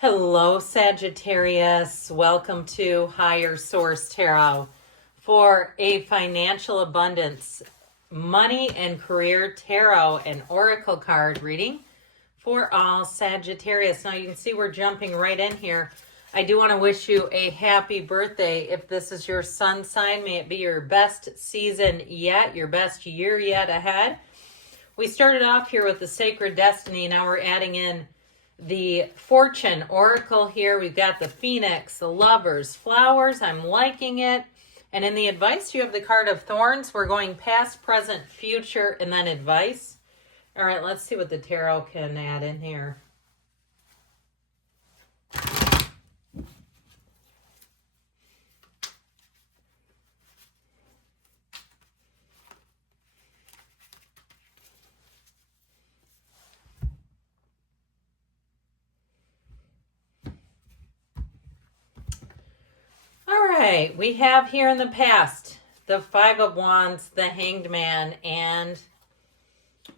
Hello, Sagittarius. Welcome to Higher Source Tarot for a financial abundance, money and career tarot and oracle card reading for all Sagittarius. Now you can see we're jumping right in here. I do want to wish you a happy birthday. If this is your sun sign, may it be your best season yet, your best year yet ahead. We started off here with the Sacred Destiny. Now we're adding in the Fortune Oracle here. We've got the Phoenix, the Lovers, Flowers. I'm liking it. And in the advice, you have the card of Thorns. We're going past, present, future, and then advice. All right, let's see what the tarot can add in here. Right, we have here in the past the Five of Wands, the Hanged Man, and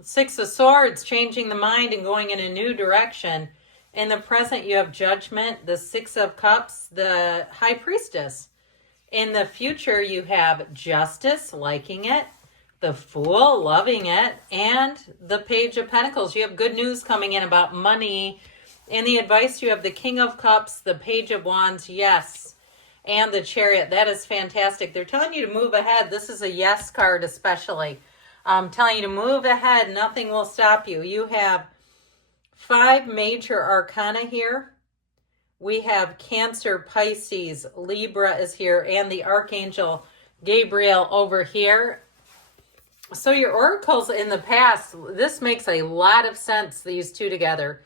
Six of Swords, changing the mind and going in a new direction. In the present, you have Judgment, the Six of Cups, the High Priestess. In the future, you have Justice, liking it, the Fool, loving it, and the Page of Pentacles. You have good news coming in about money. In the advice, you have the King of Cups, the Page of Wands, yes, and the Chariot. That is fantastic. They're telling you to move ahead. This is a yes card especially. Telling you to move ahead. Nothing will stop you. You have 5 major arcana here. We have Cancer, Pisces, Libra is here, and the Archangel Gabriel over here. So your oracles in the past, this makes a lot of sense, these two together.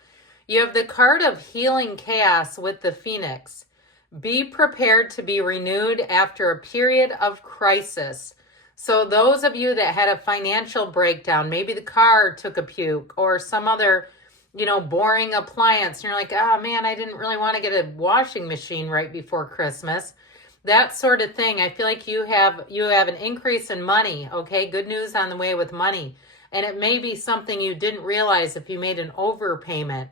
You have the card of Healing Chaos with the Phoenix. Be prepared to be renewed after a period of crisis. So those of you that had a financial breakdown, maybe the car took a puke or some other, boring appliance, and you're like, oh man, I didn't really want to get a washing machine right before Christmas. That sort of thing. I feel like you have an increase in money, okay? Good news on the way with money. And it may be something you didn't realize if you made an overpayment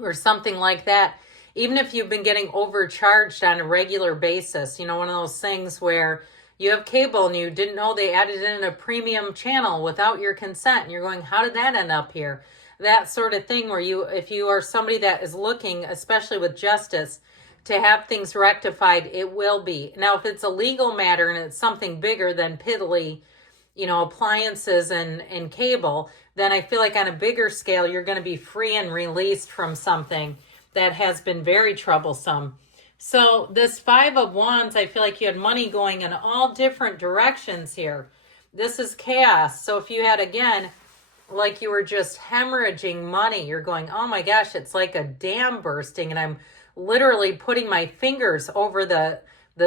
or something like that. Even if you've been getting overcharged on a regular basis, one of those things where you have cable and you didn't know they added in a premium channel without your consent. And you're going, how did that end up here? That sort of thing where if you are somebody that is looking, especially with justice, to have things rectified, it will be. Now, if it's a legal matter and it's something bigger than piddly, appliances and cable, then I feel like on a bigger scale, you're going to be free and released from something that has been very troublesome. So this Five of Wands, I feel like you had money going in all different directions here. This is chaos. So if you had, again, like you were just hemorrhaging money, you're going, oh my gosh, it's like a dam bursting and I'm literally putting my fingers over the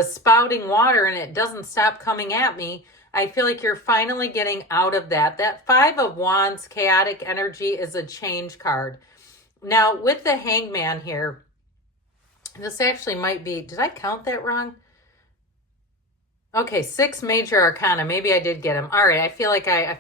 spouting water and it doesn't stop coming at me. I feel like you're finally getting out of that. That Five of Wands chaotic energy is a change card. Now, with the Hangman here, this actually might be, did I count that wrong? Okay, 6 major arcana. Maybe I did get him. All right, I felt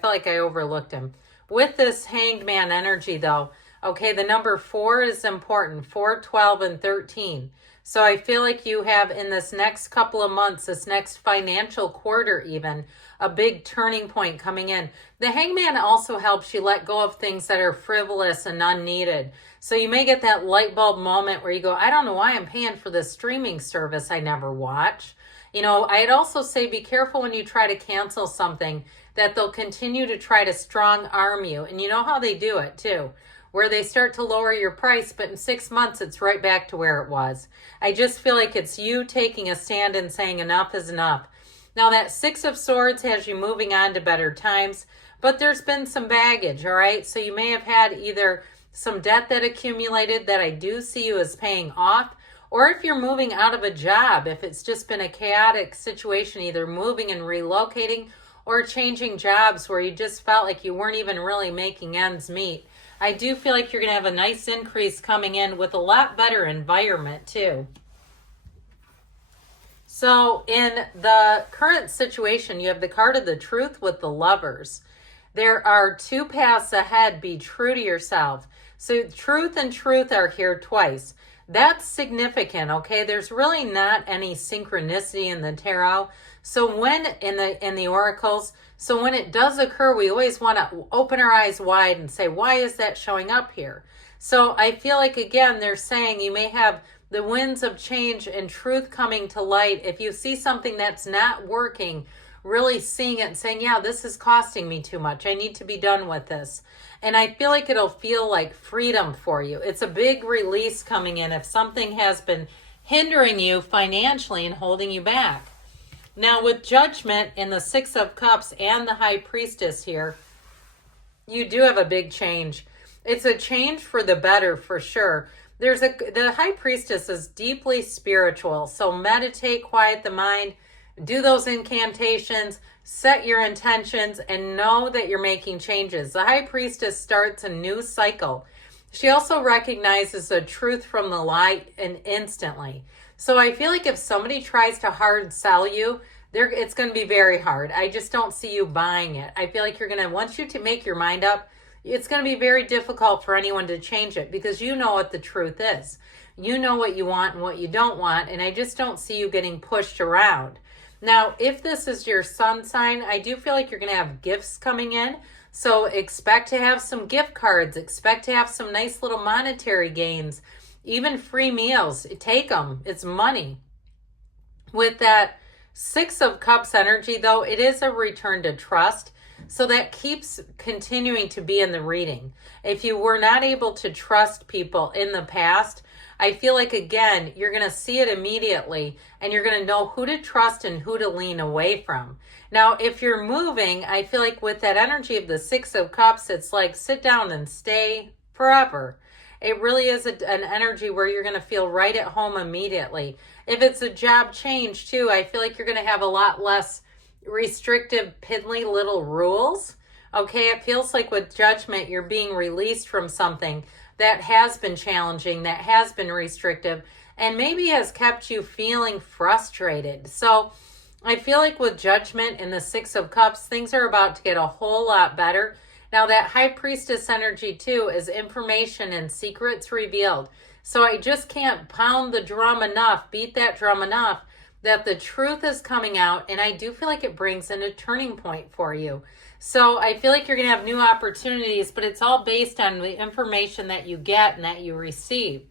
like I overlooked him. With this Hangman energy, though, okay, the number 4 is important. 4, 12, and 13. So I feel like you have in this next couple of months, this next financial quarter even, a big turning point coming in. The Hangman also helps you let go of things that are frivolous and unneeded. So you may get that light bulb moment where you go, I don't know why I'm paying for this streaming service I never watch. I'd also say be careful when you try to cancel something that they'll continue to try to strong arm you. And you know how they do it too, where they start to lower your price, but in 6 months, it's right back to where it was. I just feel like it's you taking a stand and saying enough is enough. Now that 6 of Swords has you moving on to better times, but there's been some baggage, all right? So you may have had either some debt that accumulated that I do see you as paying off, or if you're moving out of a job, if it's just been a chaotic situation, either moving and relocating or changing jobs where you just felt like you weren't even really making ends meet. I do feel like you're going to have a nice increase coming in with a lot better environment too. So in the current situation, you have the card of the Truth with the Lovers. There are 2 paths ahead. Be true to yourself. So truth and truth are here twice. That's significant, okay? There's really not any synchronicity in the tarot. So when in the oracles, so when it does occur, we always want to open our eyes wide and say, why is that showing up here? So I feel like, again, they're saying you may have the winds of change and truth coming to light. If you see something that's not working, really seeing it and saying, yeah, this is costing me too much. I need to be done with this. And I feel like it'll feel like freedom for you. It's a big release coming in if something has been hindering you financially and holding you back. Now with Judgment in the Six of Cups and the High Priestess here, you do have a big change. It's a change for the better for sure. The High Priestess is deeply spiritual. So meditate, quiet the mind, do those incantations, set your intentions, and know that you're making changes. The High Priestess starts a new cycle. She also recognizes the truth from the lie and instantly. So I feel like if somebody tries to hard sell you, it's going to be very hard. I just don't see you buying it. I feel like once you make your mind up, it's going to be very difficult for anyone to change it because you know what the truth is. You know what you want and what you don't want, and I just don't see you getting pushed around. Now, if this is your sun sign, I do feel like you're going to have gifts coming in. So expect to have some gift cards. Expect to have some nice little monetary gains. Even free meals. Take them. It's money. With that Six of Cups energy, though, it is a return to trust. So that keeps continuing to be in the reading. If you were not able to trust people in the past, I feel like, again, you're going to see it immediately and you're going to know who to trust and who to lean away from. Now, if you're moving, I feel like with that energy of the Six of Cups, it's like sit down and stay forever. It really is an energy where you're going to feel right at home immediately. If it's a job change too, I feel like you're going to have a lot less restrictive, piddly little rules. Okay, it feels like with Judgment, you're being released from something that has been challenging, that has been restrictive, and maybe has kept you feeling frustrated. So I feel like with Judgment and the Six of Cups, things are about to get a whole lot better. Now that High Priestess energy too is information and secrets revealed. So I just can't pound the drum enough, beat that drum enough, that the truth is coming out, and I do feel like it brings in a turning point for you. So I feel like you're going to have new opportunities, but it's all based on the information that you get and that you receive.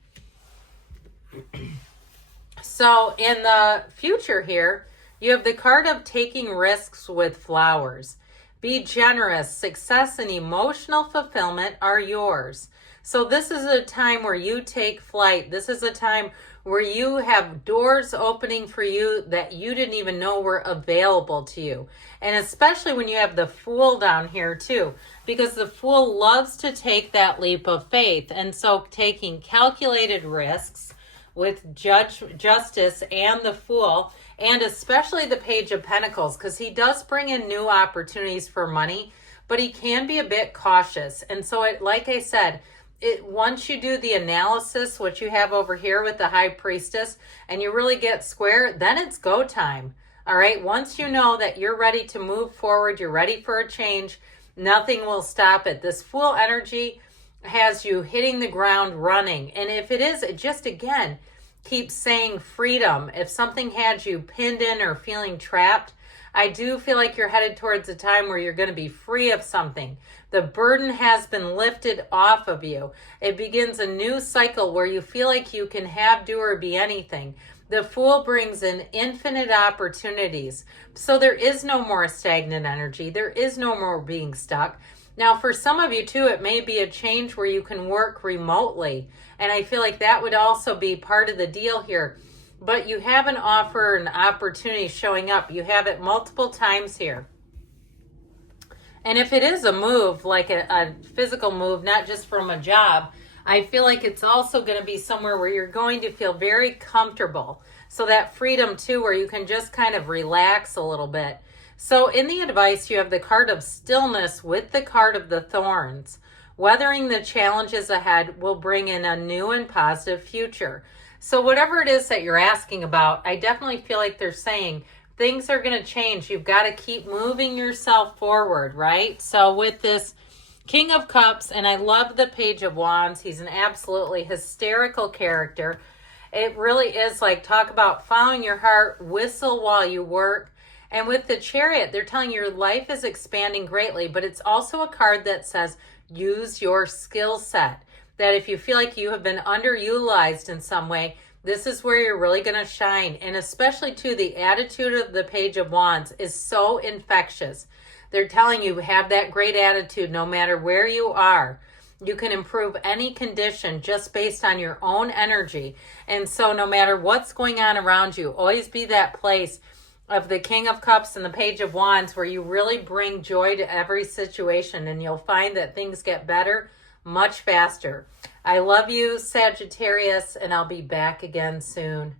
So in the future here, you have the card of taking risks with flowers. Be generous. Success and emotional fulfillment are yours. So this is a time where you take flight. This is a time where you have doors opening for you that you didn't even know were available to you. And especially when you have the Fool down here too, because the Fool loves to take that leap of faith. And so taking calculated risks with Justice and the Fool, and especially the Page of Pentacles, because he does bring in new opportunities for money, but he can be a bit cautious. And so like I said, once you do the analysis, what you have over here with the High Priestess, and you really get square, then it's go time. All right. Once you know that you're ready to move forward, you're ready for a change, nothing will stop it. This Fool energy has you hitting the ground running. And if it is, it just, again, keep saying freedom. If something had you pinned in or feeling trapped, I do feel like you're headed towards a time where you're going to be free of something. The burden has been lifted off of you. It begins a new cycle where you feel like you can have, do, or be anything. The Fool brings in infinite opportunities. So there is no more stagnant energy. There is no more being stuck. Now, for some of you too, it may be a change where you can work remotely. And I feel like that would also be part of the deal here. But you have an offer, an opportunity showing up. You have it multiple times here. And if it is a move, like a physical move, not just from a job, I feel like it's also going to be somewhere where you're going to feel very comfortable. So that freedom too, where you can just kind of relax a little bit. So in the advice, you have the card of stillness with the card of the thorns. Weathering the challenges ahead will bring in a new and positive future. So whatever it is that you're asking about, I definitely feel like they're saying things are going to change. You've got to keep moving yourself forward, right? So with this King of Cups, and I love the Page of Wands. He's an absolutely hysterical character. It really is like, talk about following your heart, whistle while you work. And with the Chariot, they're telling you your life is expanding greatly, but it's also a card that says use your skill set. That if you feel like you have been underutilized in some way, this is where you're really going to shine. And especially too, the attitude of the Page of Wands is so infectious. They're telling you have that great attitude no matter where you are. You can improve any condition just based on your own energy. And so no matter what's going on around you, always be that place of the King of Cups and the Page of Wands where you really bring joy to every situation, and you'll find that things get better much faster. I love you, Sagittarius, and I'll be back again soon.